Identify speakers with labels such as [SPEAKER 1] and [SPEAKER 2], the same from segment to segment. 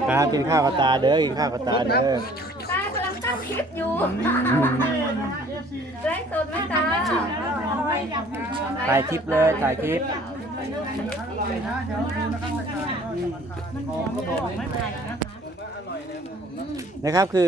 [SPEAKER 1] ครับกินข้าวกับตาเด้อกินข้าวกับตาเด้อ
[SPEAKER 2] ตากำลังตั้งคลิปอยู่ไลฟ์สดไหมตา
[SPEAKER 1] ถ่ายคลิปเลยถ่ายคลิปนะครับคือ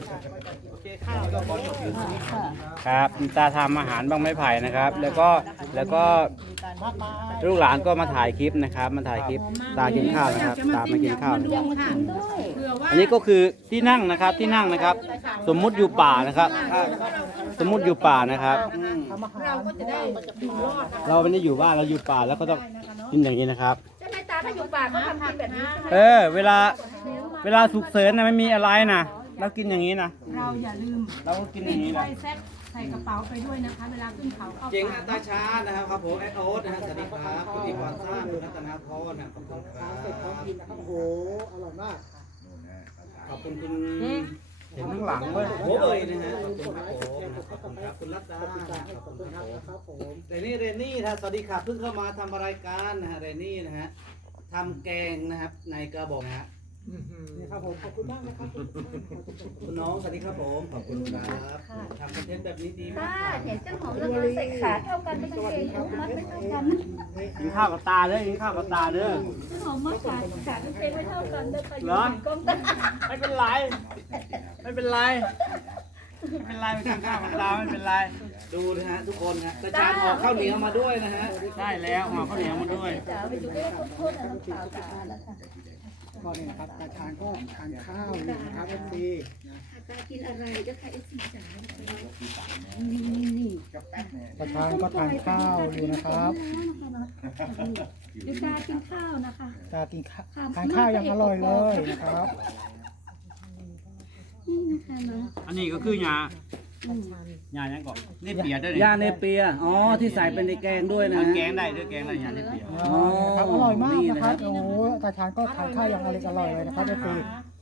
[SPEAKER 1] ครับตาทำอาหารบ้างไม้ไผ่นะครับ แล้วก็ลูกหลานก็มาถ่ายคลิปนะครับมาถ่ายคลิปตากินข้าวนะครับตามากินข้าวนะครับอันนี้ก็คือที่นั่งนะครับที่นั่งนะครับ สมมุติอยู่ป่านะครับสมมุติอยู่ป่านะครับเราก็จะได้อยู่รอดเราไม่ได้อยู่บ้านเราอยู่ป่าแล้วก็ต้องกินอย่างนี้นะครับ
[SPEAKER 2] ใช่ไหมตาถ้าอยู่ป่าก็ทำกินแบบนี้ใช่ไหม
[SPEAKER 1] เวลาฉุกเฉินนะไม่มีอะไรนะเรากินอย่างนี้นะ
[SPEAKER 3] เราอย่าลืม
[SPEAKER 1] เราก็กินอย่างนี้
[SPEAKER 3] ถ้
[SPEAKER 1] นะ
[SPEAKER 3] วยแซ่บใส่กระเป๋าไปด้วยนะคะ เวลาขึ้นเขาเข้า
[SPEAKER 4] เจ๋ง
[SPEAKER 3] ป่า
[SPEAKER 4] ตาชานะครับครับผมแอดโอ๊ตนะฮะสวัสดีครับคุณอีกวันซ่าคุณรัตนาพรนะขอบคุณครับโอ้โหอร่อยมากขอบคุณคุณ
[SPEAKER 1] เห็นข้างหลังเว้ย
[SPEAKER 4] โอ้ยนะฮะขอบคุณครับผมขอบคุณครับคุณรัตดาขอบคุณครับผมเรนนี่นะสวัสดีครับเพิ่งเข้ามาทำรายการนะฮะเรนนี่นะฮะทำแกงนะครับในกระบอกนะฮะนี่ครับผมขอบคุณมากนะครับคุณน้องสวัสดีครับผมขอบคุณครับทำคอนเทนต์แบบนี้ดีมา
[SPEAKER 2] ตาก เห็นเจ้าหอมแล้วก็ใส่ขาเท่ากันไม่ต้องเกงมัดไม่เท่ากัน
[SPEAKER 1] กินข้าวกับตาเด้อกินข้าวกับตาเด้อ
[SPEAKER 2] เจ้าหอมมัดขาเกงไม่เท่ากันเดินไปอยู่กล้องตา
[SPEAKER 1] ไม่เป็นไรไม่เป็นไรไม่เป็นไรไม่กินข้าวกับตาไม่เป็นไร
[SPEAKER 4] ดูนะฮะทุกคนฮะตาชาญออกข้าวเหนียวมาด้วยนะฮะ
[SPEAKER 1] ได้แล้วห่อข้าวเหนียวมาด้วย
[SPEAKER 2] จ๋าไปดูได้โทษนะน้ำขาวตาแล้วค่ะ
[SPEAKER 5] ก็เนี่ยนะครับตาชาญก็ทานข้าวอยู่นะครับเอฟซี
[SPEAKER 2] ตากินอะไรก็ใครเอฟซีจ๋า
[SPEAKER 5] ตาชาญก็ทานข้าวอยู่นะครับ
[SPEAKER 2] ดูตากินข้าวนะคะ
[SPEAKER 5] ตากินข้าวทานข้าวยังอร่อยเลยนะครับ
[SPEAKER 2] นี่นะคะเนาะ
[SPEAKER 1] อันนี้ก็คือยายังก่อนนี่เปียด้วย
[SPEAKER 4] ยาเนเปียอ๋อที่ใส่เป็นในแกงด้วยนะ
[SPEAKER 1] แกงได้ด้วยแกงได้ยานี่เปีย
[SPEAKER 5] ครับอร่อยมากนะครับโอ้โหตาชาญก็ทานข้าวยังอร่อยเลยนะครับเอฟซี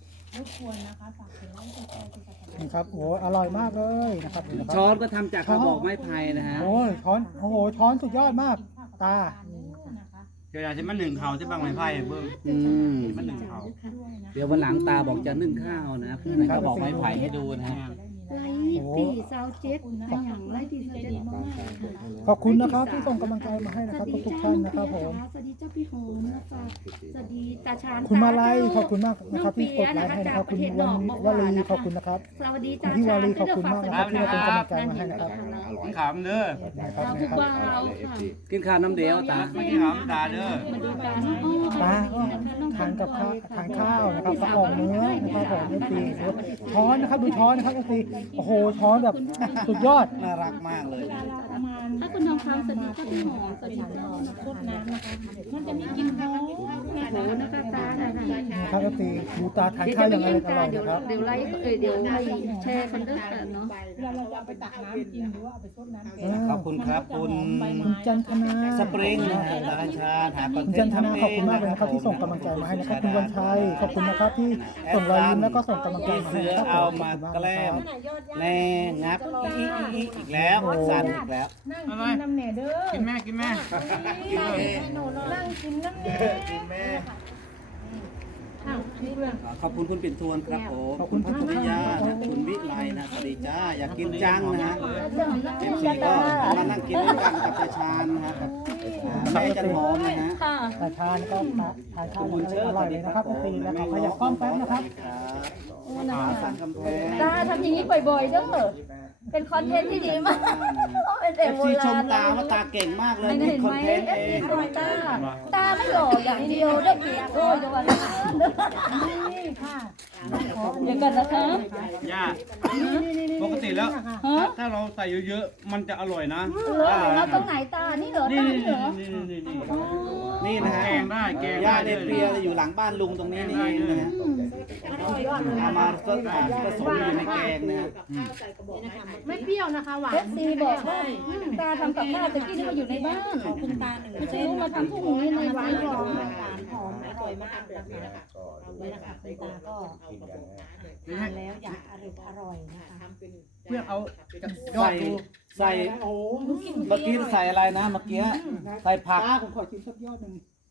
[SPEAKER 5] นี่ครับโอ้โหอร่อยมากเลยนะครับ
[SPEAKER 4] ช้อนก็ทำจากกระบอกไม้ไผ่นะฮะ
[SPEAKER 5] โอ้ยช้อนโอ้โหช้อนสุดยอดมากตา
[SPEAKER 1] เดี๋ยวจะมันหนึ่งเขาที่บางไม้ไผ่เบิ้ง มันหนึ่งเขา
[SPEAKER 4] เดี๋ยววันหลังตาบอกจะนึ่งข้าวนะในกระบอกไม้ไผ่ให้ดูนะฮะ
[SPEAKER 2] ไลท์ตีซาวเจ็ดอย่างไลท์ตีซาวเจ็ดมาก
[SPEAKER 5] ขอบคุณนะครับที่ส่งกำลังใจมาให้นะครับทุกๆท่านนะครับผม
[SPEAKER 2] สวัสดีเจ้าพี่หอมนะคะสวัสดีตาชาญ
[SPEAKER 5] คุณมาลัยขอบคุณมากนะครับที่กดไลค์ให้นะครับคุณวลีขอบคุณนะครับ
[SPEAKER 2] สวัสดี
[SPEAKER 5] คุณ
[SPEAKER 2] ตา
[SPEAKER 5] พี่วา
[SPEAKER 2] ชาญ
[SPEAKER 5] ลีขอบคุณมากนะครับที่มาเป็นกำลังใจมาให้นะครับ
[SPEAKER 1] กินขาวเด้อ
[SPEAKER 5] นะครับ
[SPEAKER 2] เรา
[SPEAKER 5] นะ
[SPEAKER 2] ผู้
[SPEAKER 5] ครับ
[SPEAKER 2] บ่าวค่ะ
[SPEAKER 4] กินข้าวน้ำเดียวตา
[SPEAKER 1] ไม่กินขาวตาเด้อ
[SPEAKER 2] มาดูกัน
[SPEAKER 5] ตาก็ทานกับข้าวทานข้าวนะครับกระออกเนื้อนะครับผมเอฟซีช้อนนะครับดูช้อนนะครับเอฟซีโอ้โหช้อนแบบสุดยอด
[SPEAKER 4] น่ารักมากเลย
[SPEAKER 2] ถ้าคุณทองคำสวัสดีเจ้าพี่หอมสวัสดีเจ้า
[SPEAKER 3] พวกน้ำนะคะ มันจะมีกลิ่นหอม
[SPEAKER 2] โอ้โหนะคะตานะคะ
[SPEAKER 5] นะครับเอฟซีดูตาทาน
[SPEAKER 2] เดี๋ยว
[SPEAKER 5] ข้า
[SPEAKER 2] จะ
[SPEAKER 5] ว
[SPEAKER 2] ไป
[SPEAKER 5] อย่าง
[SPEAKER 2] เยี่
[SPEAKER 5] อย
[SPEAKER 2] ม
[SPEAKER 5] ร่
[SPEAKER 2] ตา
[SPEAKER 5] อย
[SPEAKER 2] เดี๋ยว
[SPEAKER 5] นะครับ
[SPEAKER 2] เดี๋ยวให้แชร์กันด้วยกันเนาะ
[SPEAKER 3] เราจะไปตักน้ำกินหรือว่าเอาไปซดน้ำแกง
[SPEAKER 4] ขอบคุณครับคุณ
[SPEAKER 5] คุณจันทนา
[SPEAKER 4] สปริงนะฮะตาชาญหาคอน
[SPEAKER 5] คุณ
[SPEAKER 4] เท
[SPEAKER 5] จั
[SPEAKER 4] น
[SPEAKER 5] น
[SPEAKER 4] ต์
[SPEAKER 5] ทนา
[SPEAKER 4] ทำเอ
[SPEAKER 5] ขอบ
[SPEAKER 4] ง
[SPEAKER 5] คุณมากเลยนะครับที่ส่งกำลังใจมาให้นะครับคุณวันชัยขอบคุณนะครับที่ส่งรอยยิ้มแล้วก็ส่งกำลังใจ
[SPEAKER 4] พี่
[SPEAKER 5] มาให้
[SPEAKER 4] เสือ
[SPEAKER 5] นะครับ
[SPEAKER 4] เอามาแกล้มแน่งับอีกแล้วสั่นอีกแล้ว
[SPEAKER 3] นั่งกินน้ำแหน่เด้อ
[SPEAKER 1] กินแม่กินแม่
[SPEAKER 3] นั่งกินน้ำแหน่
[SPEAKER 4] กินแม่
[SPEAKER 3] อ้าวนี่เรื่อง
[SPEAKER 4] ขอบคุณคุณปิ่นทวนครับผมขอบคุณพัทยานะคุณวิไลนะสวัสดีจ้าอยากกินจังนะฮะเอฟซีก็มานั่งกินด้วยกันกับตาชาญนะฮะกับแม่จันหอมนะฮะ
[SPEAKER 2] ค่ะ
[SPEAKER 5] ตาชาญก็ทานข้าวอย่างอร่อยเลยนะครับเอฟซีแล้วก็ขยับกล้องแป๊บนะครับ
[SPEAKER 4] สั่งกำแพง
[SPEAKER 2] ตาทำอย่างนี้บ่อยๆเด้อเป็นคอนเทนต์ที่ดีมากเป็น
[SPEAKER 4] เอ
[SPEAKER 2] เด็ก
[SPEAKER 4] ฟ
[SPEAKER 2] โบ
[SPEAKER 4] ซีช
[SPEAKER 2] ราม ณ
[SPEAKER 4] ตาว่าตาเก่งมากเลย
[SPEAKER 2] ไม่
[SPEAKER 4] มี
[SPEAKER 2] เห็น
[SPEAKER 4] คอ
[SPEAKER 2] ไหม
[SPEAKER 4] นเทนต์
[SPEAKER 2] เอ
[SPEAKER 4] เอ
[SPEAKER 2] ฟซี
[SPEAKER 4] ง
[SPEAKER 2] ของตาตาไม่หล่ออย่างเดียวได้เปรียบด้วยจังหวะนี้
[SPEAKER 3] นี่ค่ะ
[SPEAKER 2] เดี๋ยวกันนะคะ
[SPEAKER 1] ย่าปกติแล้วถ้าเราใส่เยอะๆมันจะอร่อยนะ
[SPEAKER 2] แล้วตรงไหนตานี่เหรอ
[SPEAKER 1] นี่
[SPEAKER 2] ตา
[SPEAKER 1] นี่
[SPEAKER 2] นี่เหรอ
[SPEAKER 1] นี่นี่
[SPEAKER 4] นี่นะฮะ
[SPEAKER 1] แกงได้แกง
[SPEAKER 4] ย่า
[SPEAKER 1] ได้
[SPEAKER 4] เนเปียอยู่หลังบ้านลุงตรงนี้นี่เองนะฮะเอามาผสมอยู่ในแกงนะฮะ
[SPEAKER 3] ไม่เปรี้ยวนะคะหวา
[SPEAKER 2] เอน ฟซีบอกว่าตาทำกับข้าวตะกี้นี่มาอยู่ในบ้านคุณตาหนึ่งไม่ใช่มาทำพรุ่งนี้ในบ้านหรอ
[SPEAKER 3] หอมอร่อยมากนะคะนี่นะคะคุณตาก็ทานแล้วอยากอร่อยนะคะ
[SPEAKER 1] เพื่อเอายอ
[SPEAKER 4] ใส่
[SPEAKER 1] ดดู
[SPEAKER 4] ใส่เมื่อกี้ใส่อะไรนะเมื่อกี้ใส่ผัก
[SPEAKER 5] ตาผมขอชิมสักยอดหนึ่ง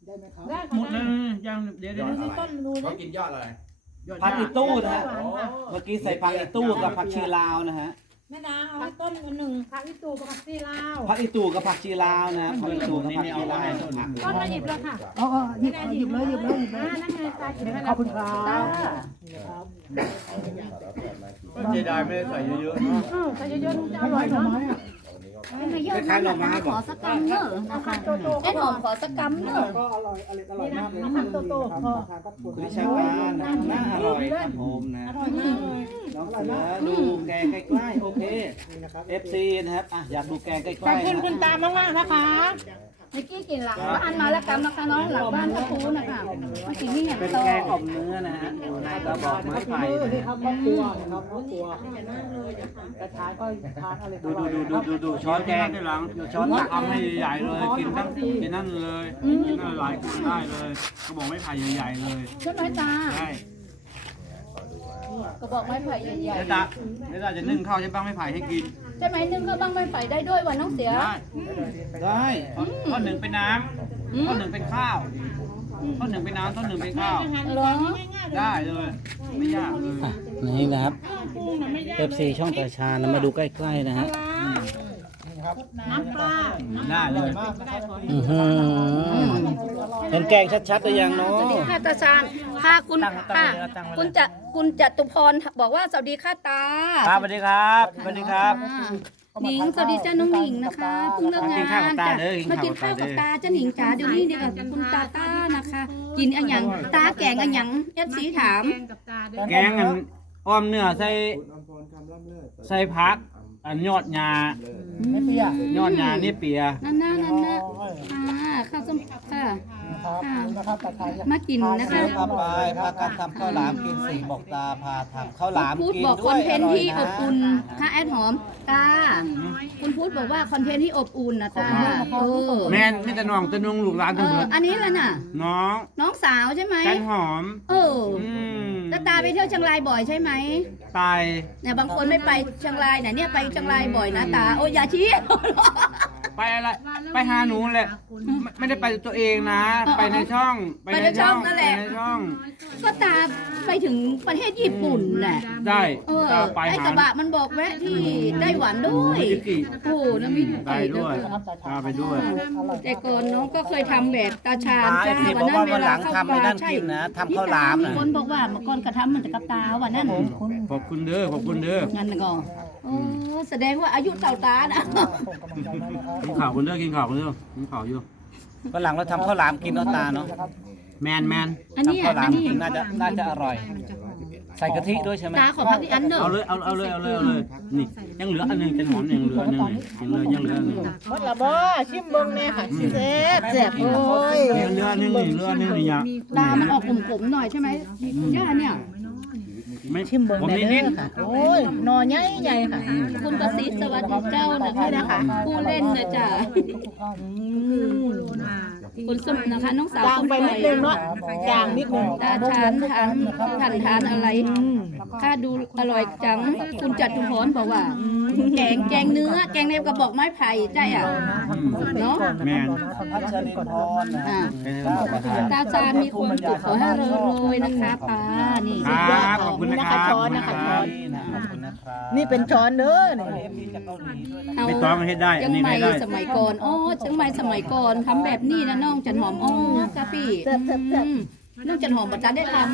[SPEAKER 5] ได้ไหมครับ
[SPEAKER 3] ได้
[SPEAKER 4] หมด
[SPEAKER 3] ค่ะ
[SPEAKER 4] เลยยังเดี๋ยว
[SPEAKER 3] ดูในต้นดู
[SPEAKER 6] เขา
[SPEAKER 3] นะ
[SPEAKER 6] กินยอดอะไร
[SPEAKER 4] ผักอีตู้นะฮะ
[SPEAKER 3] หวานค่ะ
[SPEAKER 4] เมื่อกี้ใส่ผักอีตู้กับผักชีลาวนะฮะ
[SPEAKER 3] แม่ดาเอาต้นหนึ่งผักอีตูกับผักซีลาว
[SPEAKER 4] ผักอีตู้กับผักชีลาวนะผักอีตู้กับผักชีลาว
[SPEAKER 3] ต้นละหยิบเลยค่ะ
[SPEAKER 5] อ๋อหยิบเลย
[SPEAKER 3] นั่นไงตาหยิบให้
[SPEAKER 5] ข
[SPEAKER 3] เรา
[SPEAKER 5] อบคุณครับ
[SPEAKER 4] เจไดไม่ได้ใส่เยอะ
[SPEAKER 3] ใส่เยอะๆจะอ
[SPEAKER 5] ให้
[SPEAKER 3] ร่อย
[SPEAKER 5] หน่อ
[SPEAKER 3] เนาะ
[SPEAKER 5] ไม้อ่ะ
[SPEAKER 2] ไม่เยอะมากนะคะขอสักกำเนอะนะคะแอนหอมขอสักกำเนอะ
[SPEAKER 5] ก็อร่อยมากเลย
[SPEAKER 3] นี่นะทำโตๆพอ
[SPEAKER 4] ๆวิชาการน่าอร่อยครับผมนะ
[SPEAKER 3] อร่อยมากเลย
[SPEAKER 4] น้องเสือดูแกงใกล้ๆโอเค FC นะครับอ่ะอยากดูแกงใกล้
[SPEAKER 3] ขอบ
[SPEAKER 4] ๆ
[SPEAKER 3] คุณคุณ
[SPEAKER 4] นะ
[SPEAKER 3] ตามากๆนะคะ
[SPEAKER 2] นิกกี้กินหลังบ้านมาแล้วกำนะคะน้องหลังบ้านพระครูนะคะมากินนี่อย่าง
[SPEAKER 4] เป็น
[SPEAKER 2] โต
[SPEAKER 4] แกงอ่อมเนื้อนะฮะนายกระบอกไม้ไผ่
[SPEAKER 5] นี่ครับครอบครัวนะครับครอบครัวกระชายก็ทานอะไร
[SPEAKER 4] ดูช้อนแกงด้านหลังช้อนตักเอาให้ใหญ่ๆเลยกินทั้งกินนั่นเลยกินหลายๆคนได้เลยกระบอกไม้ไผ่ใหญ่ๆเลย
[SPEAKER 2] ใช่ไหมตา
[SPEAKER 4] ใช่
[SPEAKER 2] กระบอกไม้ไผ่ใหญ่
[SPEAKER 4] เดี๋ยวตาจะนึ่งข้าวใช้บ้างไม้ไผ่ให้กิน
[SPEAKER 2] ๆใช่ไหมนึ่งข้าวบ้างไม้ไผ่ได้ด้วยวันน้องเสีย
[SPEAKER 4] ได้ท่อนหนึ่งเป็นน้ำท่อนหนึ่งเป็นข้าวท่อนหนึ่งเป็นน้ำท่อนหนึ่งเป็นข้าว
[SPEAKER 2] เหรอ
[SPEAKER 4] ได้เลยไม่ยากนี่นะครับ FC ช่องตาชานะมาดูใกล้ๆนะฮะ
[SPEAKER 3] น้ำปลา
[SPEAKER 4] ได้เลย
[SPEAKER 5] มากนะครับ
[SPEAKER 4] เห็นแกงชัดๆหรือยังเนาะ
[SPEAKER 2] สวัสดีค่ะตาชาญค่ะคุณค่ะคุณจตุพรบอกว่าสวัสดีค่ะตา
[SPEAKER 4] ครับสวัสดีครับสวัสดีครับ
[SPEAKER 2] หนิงสวัสดีจ้าน้องหนิงนะคะเพิ่งเลิกงานจ้ะมากินข้าวกับตาจ้าหนิงจ๋าเดี๋ยวนี้เนี่ยคุณตาต้านะคะ กินอันหยังตาแกงอันหยังเอฟซีถาม
[SPEAKER 4] แกงอันอ้อมเนื้อใส่ผักอันยอดยา
[SPEAKER 5] ไม่เปียก
[SPEAKER 4] ยอดยานี่เปีย
[SPEAKER 2] นั่นค่ะข้าวส้มค่ะ
[SPEAKER 5] นะครับตาชาย
[SPEAKER 2] มากินนะคะ
[SPEAKER 4] พาไปพากันทำข้าวหลามกินสีบอกตาพาทำข้าวหลาม
[SPEAKER 2] พูด
[SPEAKER 4] กิน
[SPEAKER 2] บอกค
[SPEAKER 4] ด้ว
[SPEAKER 2] อน
[SPEAKER 4] ย
[SPEAKER 2] เทนต์ที่อบอุ่นค่ะแอดหอมตาคุณพูดบอกว่าคอนเทนต์ที่อบอุ่นนะตา
[SPEAKER 4] แม่นไม่แต่น้องแต่นุ่งลูกหลานทั้งหมด
[SPEAKER 2] อันนี้แหละน่ะ
[SPEAKER 4] น้อง
[SPEAKER 2] สาวใช่ไหม
[SPEAKER 4] จันหอม
[SPEAKER 2] แล้วตาไปเที่ยวเชียงรายบ่อยใช่ไหม
[SPEAKER 4] ตาย
[SPEAKER 2] เนี่ยบางคนไม่ไปเชียงรายเนี่ยไปเชียงรายบ่อยนะตาโอ้ยอย่าชี้
[SPEAKER 4] ไปอะไรไปหาหนูแหละไม่ได้ไปตัวเองนะ ไปในช่อง
[SPEAKER 2] ไปในช่องนั่นแหละ
[SPEAKER 4] ไปในช่อง
[SPEAKER 2] ก็ตาไปถึงประเทศญี่ปุ่นแหละ
[SPEAKER 4] ได้
[SPEAKER 2] ตา
[SPEAKER 4] ไป
[SPEAKER 2] ไอ้
[SPEAKER 4] หาก
[SPEAKER 2] ระบะมันบอกแวะที่ไต้หวันด้วยโอ้น้ำมี
[SPEAKER 4] ไปด้วยตาไปด้วย
[SPEAKER 2] แต่ก่อนน้องก็เคยทำแบบตาชาญจ้า
[SPEAKER 4] บอกว่าวันหลังทำให้นั่นกินนะทำข้าวหลาม
[SPEAKER 2] มีคนบอกว่าเมื่อก่อนกระทำมันจะกับตาวันนั้น
[SPEAKER 4] ขอบคุณเด้อขอบคุณเด้อ
[SPEAKER 2] งั้นก็โอ้แสดงว่าอายุเต่าตานะ
[SPEAKER 4] กินข่าวคุณเด้อกินข่าวคุณเด้อกินข่าวอยู่วันหลังเราทำข้าวหลามกินเนาะตาเนาะแมน
[SPEAKER 2] อันนี้
[SPEAKER 4] ทำข้าวหลาม
[SPEAKER 2] อันนี้
[SPEAKER 4] กินน่าจะอร่อย ใส่กะทิด้วยใช่ไหม
[SPEAKER 2] ตาขอพักที่อันเด้อ
[SPEAKER 4] เอาเลยนี่ยังเหลืออันหนึงเป็นหอมยังเหลืออันหนึงยังเหลืออันหนึง
[SPEAKER 3] หมดละบ่ชิมเบิ่งแน่ค่ะแซ่บโอ้ย
[SPEAKER 4] เหลืออันหนึงนี่เหลืออันหนึงนี่ยัง
[SPEAKER 2] ตามันออกขมๆหน่อยใช่ไหมย่าเนี่ย
[SPEAKER 4] ไม่ผมนิด
[SPEAKER 3] โอ้ยหน่อใหญ่ๆค่ะ
[SPEAKER 2] คุณประสิทธิ์สวัสดีเจ้านะคะผู้เล่นนะจ๊ะคุณสมนะคะน้องสาว
[SPEAKER 3] จางไปนิดนึงเนาะจางนิดนึง
[SPEAKER 2] ตาทานอะไรข้าดูอร่อยจังคุณจัดทุพรบอกว่า แกงเนื้อแกงในกระบอกไม้ไผ่ใช่อ่ะเนาะ
[SPEAKER 4] ๆแมนพัชรินพร
[SPEAKER 2] อ่าตาจานมีความสุขขอให้รวยๆนะคะป้านี่
[SPEAKER 4] ครับขอบคุณนะครับ
[SPEAKER 3] ช้อนนะคะช้อน
[SPEAKER 4] ขอบคุณนะครับ
[SPEAKER 3] นี่เป็นช้อนเด้อนี่
[SPEAKER 4] ไม่ต้องให้ได้อันนี้
[SPEAKER 2] จัง
[SPEAKER 4] ให้
[SPEAKER 2] ไม่
[SPEAKER 4] ได้
[SPEAKER 2] สมัยก่อนอ๋อจังไม่สมัยก่อนทำแบบนี้นะน้องจันหอมอ๋อกะปิน้องจันหอมบัตรได้ทำ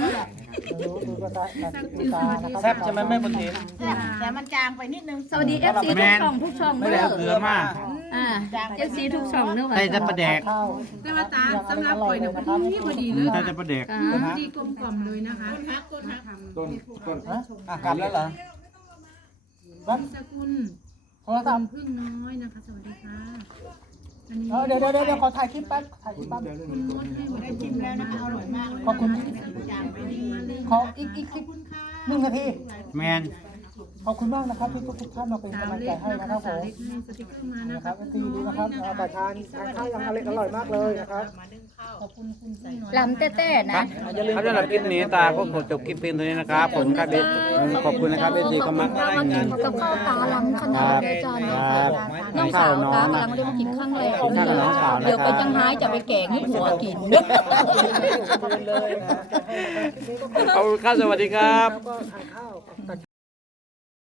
[SPEAKER 4] แซ่บใช่ไหมแม่บุญถิ่น
[SPEAKER 3] แต่มันจางไปนิดนึง
[SPEAKER 2] สวัสดี FC ทุกช่อง
[SPEAKER 4] ไม่
[SPEAKER 2] เด้
[SPEAKER 4] ได้
[SPEAKER 2] อ
[SPEAKER 4] เอาเกลือมาก
[SPEAKER 2] FC ทุกช่องเด้อ
[SPEAKER 4] ใส่แต่ปลาแดก
[SPEAKER 7] แต่ว่าตาสำหรับข่อยเนี่ยพอดีเลย
[SPEAKER 4] ใส่แต่ปลาแดก
[SPEAKER 7] ดีกลมกล่อมเลยนะคะ
[SPEAKER 4] กลับแล้วเหรอ
[SPEAKER 7] มีสกุล
[SPEAKER 5] โทรศัพท์
[SPEAKER 7] พึ่งน้อยนะคะ สวัสดีค่ะอันนี้
[SPEAKER 5] เดี๋ยวขอถ่ายคลิปแป๊บ
[SPEAKER 7] คุณมดให้หมดได้กินแล้วนะคะอร่อยมากเลย
[SPEAKER 5] ขอบคุณ
[SPEAKER 7] จางไปดีมาเลย
[SPEAKER 5] ขออีกคลิป1 นาที
[SPEAKER 4] แมน
[SPEAKER 5] ขอบคุณมากนะครับที่ทุกท่านมาเป็น
[SPEAKER 7] สาว
[SPEAKER 5] กำลัง
[SPEAKER 7] เล็
[SPEAKER 5] ใจ
[SPEAKER 7] ก
[SPEAKER 5] ให้
[SPEAKER 7] นะ
[SPEAKER 5] นะค
[SPEAKER 7] คะ
[SPEAKER 5] รับผ
[SPEAKER 7] สาว
[SPEAKER 5] ม
[SPEAKER 7] เล็กให้สติ๊กเกอร์มา
[SPEAKER 5] นะ
[SPEAKER 7] นะ
[SPEAKER 5] ครั
[SPEAKER 7] คะ
[SPEAKER 5] บดีนะครับประทานข้าวยังอร่อยมากเลยนะครับ
[SPEAKER 3] มานึ่งข้
[SPEAKER 7] ขอบคุณคุณพี่น้อย
[SPEAKER 2] ลำแต้ๆนะ
[SPEAKER 1] ครับสำหรับคลิปนี้ตาก็ขอจบคลิปเพียงเท่านี้นะครับผมครับขอบคุณนะครับเอฟซีเข้ามา
[SPEAKER 2] มากินกับข้าวตาลำขนาดเลยจ้า
[SPEAKER 1] ครับ
[SPEAKER 2] น้องสาวตากำลังเรียกมากินข้างแรกเดี๋ยวไปจังหายจะไปแกงให้ผัวกิน
[SPEAKER 1] ขอบคุณครับสวัสดีครับ
[SPEAKER 5] แล้วก็ทานข้าว